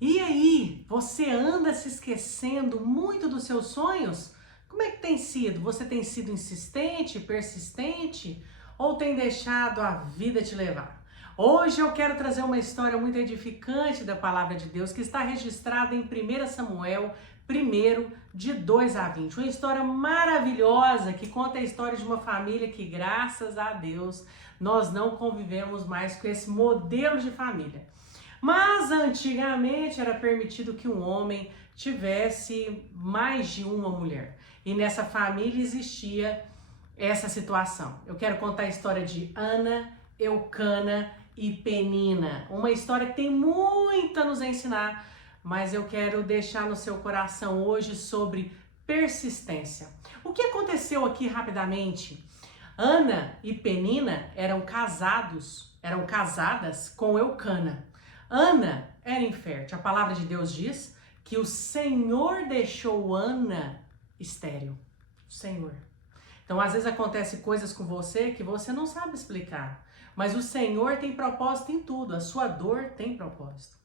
E aí, você anda se esquecendo muito dos seus sonhos? Como é que tem sido? Você tem sido insistente, persistente ou tem deixado a vida te levar? Hoje eu quero trazer uma história muito edificante da palavra de Deus que está registrada em 1 Samuel 1, de 2 a 20. Uma história maravilhosa que conta a história de uma família que, graças a Deus, nós não convivemos mais com esse modelo de família. Mas antigamente era permitido que um homem tivesse mais de uma mulher. E nessa família existia essa situação. Eu quero contar a história de Ana, Eucana e Penina. Uma história que tem muito a nos ensinar, mas eu quero deixar no seu coração hoje sobre persistência. O que aconteceu aqui rapidamente? Ana e Penina eram casadas com Eucana. Ana era infértil. A palavra de Deus diz que o Senhor deixou Ana estéril. O Senhor. Então, às vezes acontece coisas com você que você não sabe explicar. Mas o Senhor tem propósito em tudo. A sua dor tem propósito.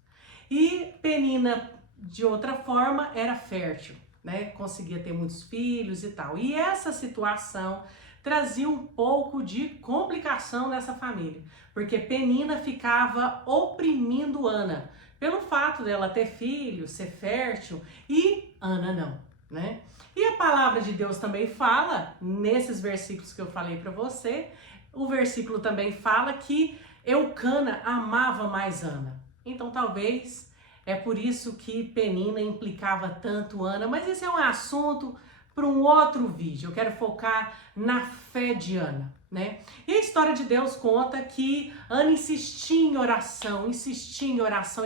E Penina, de outra forma, era fértil, né? Conseguia ter muitos filhos e tal. E essa situação trazia um pouco de complicação nessa família, porque Penina ficava oprimindo Ana, pelo fato dela ter filhos, ser fértil, e Ana não, né? E a palavra de Deus também fala, nesses versículos que eu falei para você, o versículo também fala que Eucana amava mais Ana. Então talvez é por isso que Penina implicava tanto Ana, mas esse é um assunto para um outro vídeo. Eu quero focar na fé de Ana, né? E a história de Deus conta que Ana insistia em oração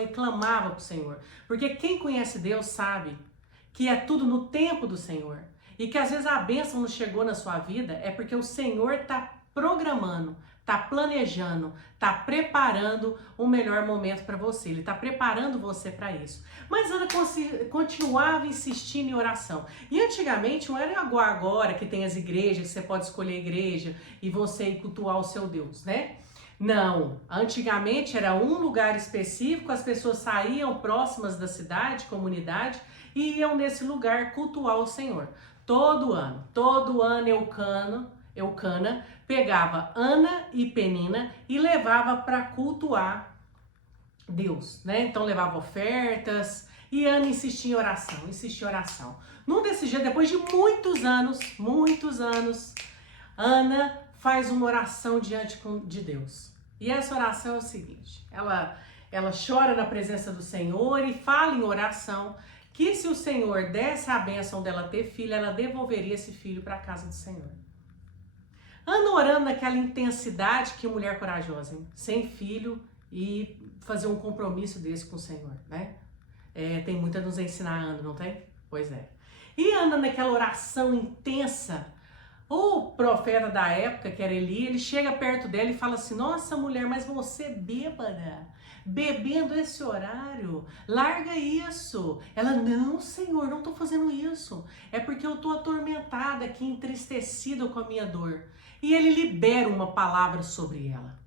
e clamava para o Senhor. Porque quem conhece Deus sabe que é tudo no tempo do Senhor. E que às vezes a bênção não chegou na sua vida é porque o Senhor está programando, está planejando, está preparando o melhor momento para você. Ele está preparando você para isso. Mas Ana continuava insistindo em oração. E antigamente não era igual agora que tem as igrejas, que você pode escolher a igreja e você ir cultuar o seu Deus, né? Não, antigamente era um lugar específico, as pessoas saíam próximas da cidade, comunidade, e iam nesse lugar cultuar o Senhor. Todo ano Eucana pegava Ana e Penina e levava para cultuar Deus, né? Então levava ofertas e Ana insistia em oração. Num desses dias, depois de muitos anos, Ana faz uma oração diante de Deus. E essa oração é o seguinte, ela chora na presença do Senhor e fala em oração que se o Senhor desse a bênção dela ter filho, ela devolveria esse filho para a casa do Senhor. Ana orando naquela intensidade que mulher corajosa, hein? Sem filho e fazer um compromisso desse com o Senhor, né? Tem muito a nos ensinar, Ana, não tem? Pois é. E Ana naquela oração intensa, o profeta da época, que era Eli, ele chega perto dela e fala assim, nossa mulher, mas você é bêbada, bebendo esse horário, larga isso. Ela, não Senhor, não estou fazendo isso, é porque eu estou atormentada aqui, entristecida com a minha dor. E ele libera uma palavra sobre ela.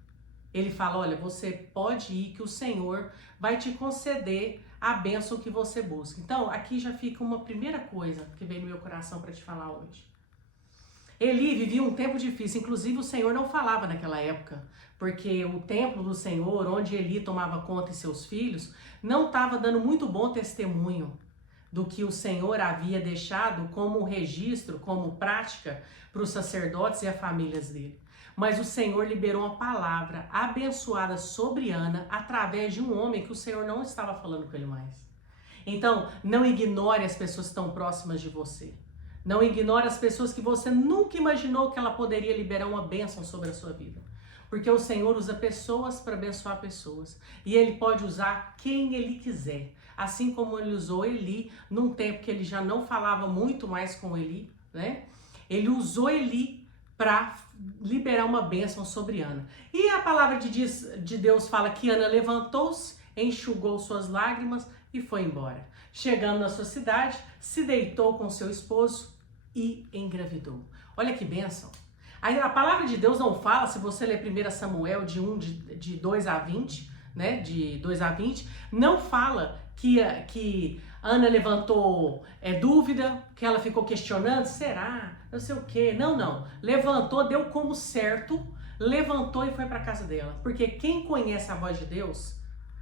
Ele fala, olha, você pode ir que o Senhor vai te conceder a bênção que você busca. Então, aqui já fica uma primeira coisa que vem no meu coração para te falar hoje. Eli vivia um tempo difícil, inclusive o Senhor não falava naquela época, porque o templo do Senhor, onde Eli tomava conta de seus filhos, não estava dando muito bom testemunho do que o Senhor havia deixado como registro, como prática para os sacerdotes e as famílias dele. Mas o Senhor liberou uma palavra abençoada sobre Ana através de um homem que o Senhor não estava falando com ele mais. Então, não ignore as pessoas que estão próximas de você. Não ignore as pessoas que você nunca imaginou que ela poderia liberar uma bênção sobre a sua vida. Porque o Senhor usa pessoas para abençoar pessoas. E Ele pode usar quem Ele quiser. Assim como Ele usou Eli num tempo que Ele já não falava muito mais com Eli, né? Ele usou Eli para liberar uma bênção sobre Ana. E a palavra de Deus fala que Ana levantou-se, enxugou suas lágrimas e foi embora. Chegando na sua cidade, se deitou com seu esposo e engravidou. Olha que bênção. A palavra de Deus não fala, se você ler 1 Samuel de 2 a 20, né, de 2 a 20, não fala que Ana levantou dúvida, que ela ficou questionando, será? Não sei o quê. Não. Levantou, deu como certo, levantou e foi para casa dela. Porque quem conhece a voz de Deus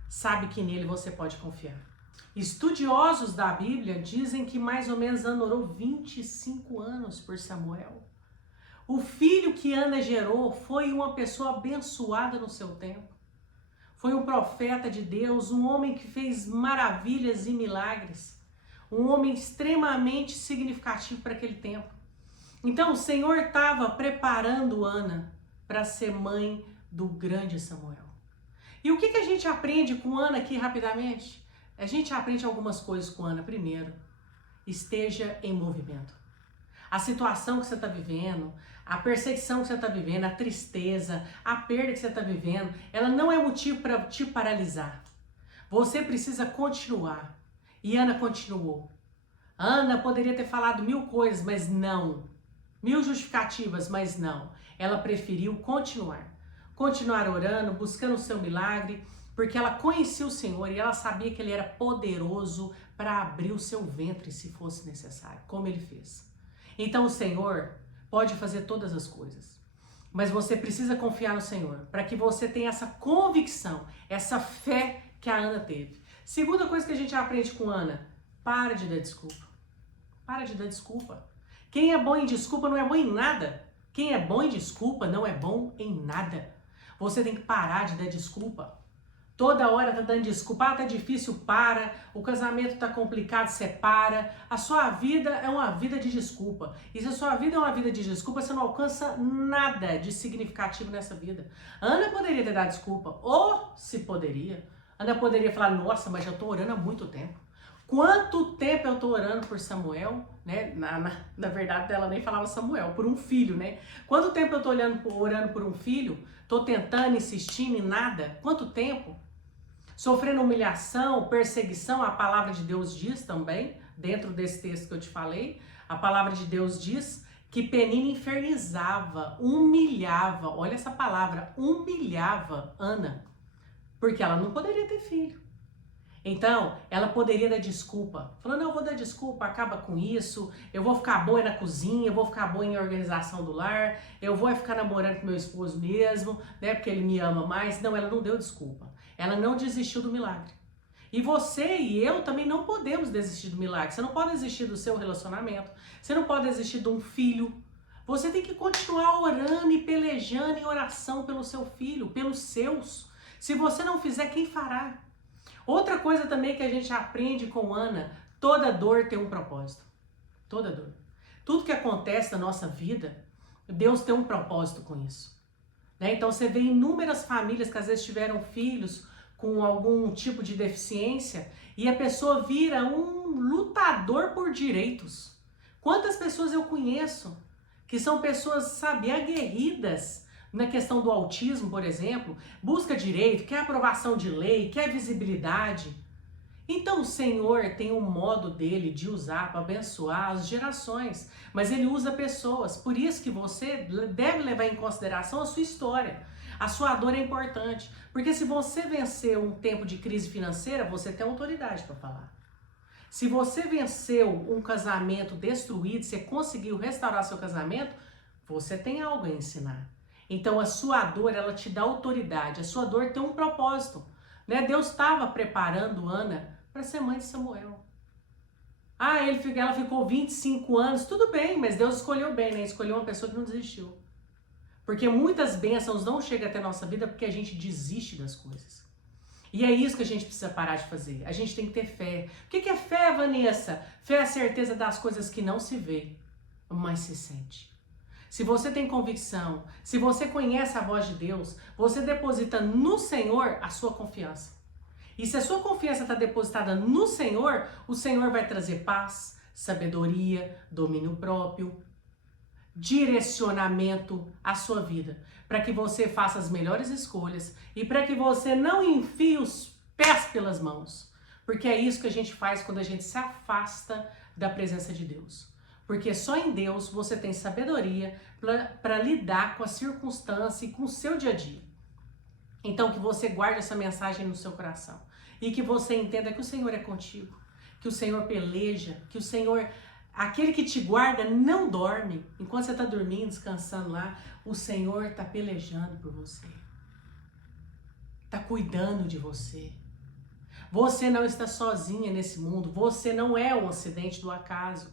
sabe que nele você pode confiar. Estudiosos da Bíblia dizem que mais ou menos Ana orou 25 anos por Samuel. O filho que Ana gerou foi uma pessoa abençoada no seu tempo. Foi um profeta de Deus, um homem que fez maravilhas e milagres. Um homem extremamente significativo para aquele tempo. Então o Senhor estava preparando Ana para ser mãe do grande Samuel. E o que a gente aprende com Ana aqui rapidamente? A gente aprende algumas coisas com Ana. Primeiro, esteja em movimento. A situação que você está vivendo, a perseguição que você está vivendo, a tristeza, a perda que você está vivendo, ela não é motivo para te paralisar. Você precisa continuar. E Ana continuou. Ana poderia ter falado 1000 coisas, mas não. 1000 justificativas, mas não. Ela preferiu continuar. Continuar orando, buscando o seu milagre, porque ela conhecia o Senhor e ela sabia que Ele era poderoso para abrir o seu ventre se fosse necessário, como Ele fez. Então o Senhor pode fazer todas as coisas, mas você precisa confiar no Senhor, para que você tenha essa convicção, essa fé que a Ana teve. Segunda coisa que a gente aprende com Ana, para de dar desculpa. Para de dar desculpa. Quem é bom em desculpa não é bom em nada. Quem é bom em desculpa não é bom em nada. Você tem que parar de dar desculpa. Toda hora tá dando desculpa, tá difícil, para. O casamento tá complicado, separa. A sua vida é uma vida de desculpa. E se a sua vida é uma vida de desculpa, você não alcança nada de significativo nessa vida. Ana poderia ter dado desculpa, ou se poderia, Ana poderia falar, nossa, mas já tô orando há muito tempo. Quanto tempo eu tô orando por Samuel, né? Na verdade, ela nem falava Samuel, por um filho, né? Quanto tempo eu tô orando por um filho? Tô tentando, insistindo em nada? Quanto tempo? Sofrendo humilhação, perseguição, a palavra de Deus diz também, dentro desse texto que eu te falei, a palavra de Deus diz que Penina infernizava, humilhava, olha essa palavra, humilhava Ana, porque ela não poderia ter filho. Então, ela poderia dar desculpa, falando, não, eu vou dar desculpa, acaba com isso, eu vou ficar boa na cozinha, eu vou ficar boa em organização do lar, eu vou ficar namorando com meu esposo mesmo, né, porque ele me ama mais. Não, ela não deu desculpa. Ela não desistiu do milagre. E você e eu também não podemos desistir do milagre. Você não pode desistir do seu relacionamento. Você não pode desistir de um filho. Você tem que continuar orando e pelejando em oração pelo seu filho, pelos seus. Se você não fizer, quem fará? Outra coisa também que a gente aprende com Ana, toda dor tem um propósito. Toda dor. Tudo que acontece na nossa vida, Deus tem um propósito com isso. Né? Então você vê inúmeras famílias que às vezes tiveram filhos com algum tipo de deficiência e a pessoa vira um lutador por direitos. Quantas pessoas eu conheço que são pessoas, sabe, aguerridas na questão do autismo, por exemplo, busca direito, quer aprovação de lei, quer visibilidade. Então o Senhor tem um modo dele de usar para abençoar as gerações, mas ele usa pessoas, por isso que você deve levar em consideração a sua história. A sua dor é importante, porque se você venceu um tempo de crise financeira, você tem autoridade para falar. Se você venceu um casamento destruído, você conseguiu restaurar seu casamento, você tem algo a ensinar. Então a sua dor, ela te dá autoridade, a sua dor tem um propósito. Né? Deus estava preparando Ana para ser mãe de Samuel. Ela ficou 25 anos, tudo bem, mas Deus escolheu bem, né? Escolheu uma pessoa que não desistiu. Porque muitas bênçãos não chegam até a nossa vida porque a gente desiste das coisas. E é isso que a gente precisa parar de fazer. A gente tem que ter fé. O que é fé, Vanessa? Fé é a certeza das coisas que não se vê, mas se sente. Se você tem convicção, se você conhece a voz de Deus, você deposita no Senhor a sua confiança. E se a sua confiança está depositada no Senhor, o Senhor vai trazer paz, sabedoria, domínio próprio, direcionamento à sua vida, para que você faça as melhores escolhas e para que você não enfie os pés pelas mãos, porque é isso que a gente faz quando a gente se afasta da presença de Deus. Porque só em Deus você tem sabedoria para lidar com a circunstância e com o seu dia a dia. Então que você guarde essa mensagem no seu coração e que você entenda que o Senhor é contigo, que o Senhor peleja, que o Senhor, aquele que te guarda, não dorme. Enquanto você está dormindo, descansando lá, o Senhor está pelejando por você, está cuidando de você. Você não está sozinha nesse mundo, você não é um acidente do acaso.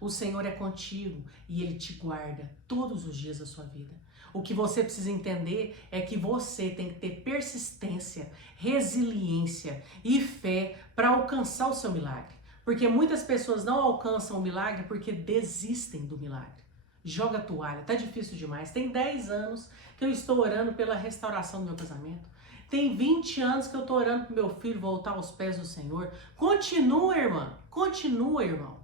O Senhor é contigo e Ele te guarda todos os dias da sua vida. O que você precisa entender é que você tem que ter persistência, resiliência e fé para alcançar o seu milagre. Porque muitas pessoas não alcançam o milagre porque desistem do milagre. Joga a toalha, tá difícil demais. Tem 10 anos que eu estou orando pela restauração do meu casamento. Tem 20 anos que eu estou orando para meu filho voltar aos pés do Senhor. Continua, irmã. Continua, irmão.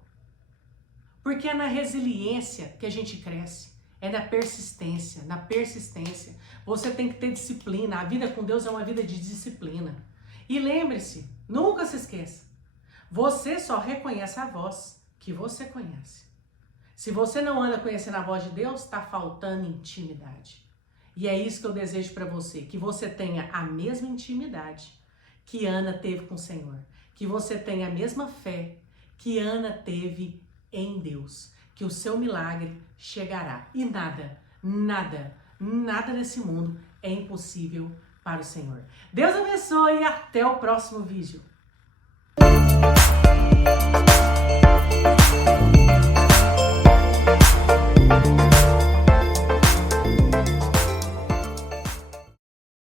Porque é na resiliência que a gente cresce. É na persistência, na persistência. Você tem que ter disciplina. A vida com Deus é uma vida de disciplina. E lembre-se, nunca se esqueça. Você só reconhece a voz que você conhece. Se você não anda conhecendo a voz de Deus, está faltando intimidade. E é isso que eu desejo para você, que você tenha a mesma intimidade que Ana teve com o Senhor, que você tenha a mesma fé que Ana teve em Deus, que o seu milagre chegará. E nada, nada, nada nesse mundo é impossível para o Senhor. Deus abençoe e até o próximo vídeo.